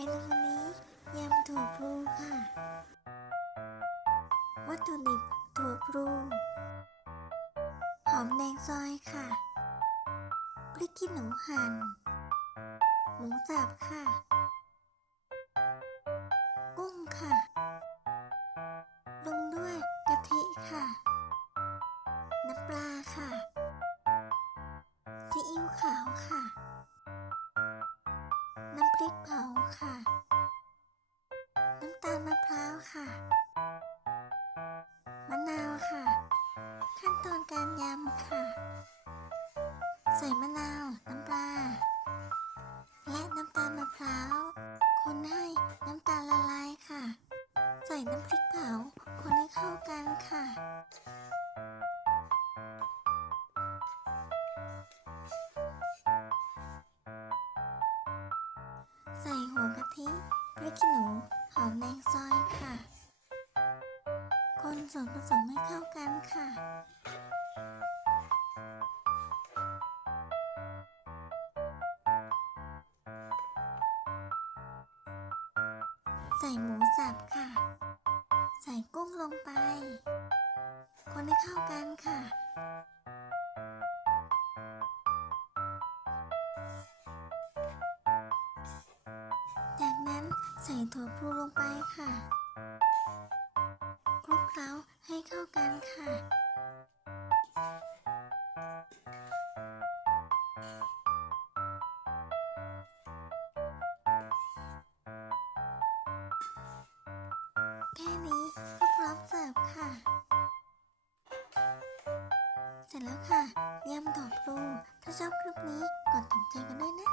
เมนูวันนี้ยำถั่วพลูค่ะ วัตถุดิบถั่วพลูหอมแดงซอยค่ะ พริกขี้หนูหั่น หมูสับค่ะ กุ้งค่ะลงด้วยกะทิค่ะ น้ำปลาค่ะ ซีอิ๊วขาวค่ะ น้ำพริกเผาค่ะ ค่ะ ขั้นตอนการยำค่ะ ใส่มะนาว น้ำปลา และน้ำตาลมะพร้าว คนให้น้ำตาลละลายค่ะ ใส่น้ำพริกเผา คนให้เข้ากันค่ะใส่หัวกะทิพริกขี้หนู หอมแดงซอย คนส่วนผสมให้เข้ากันค่ะ ใส่หมูสับค่ะ ใส่กุ้งลงไป คนให้เข้ากันค่ะ จากนั้นใส่ถั่วพลูลงไปค่ะ ล้าให้เข้ากันค่ะ แค่นี้ก็พร้อมเสิร์ฟค่ะ เสร็จแล้วค่ะยำดอกพลูถ้าชอบคลิปนี้กดถูกใจกันด้วยนะ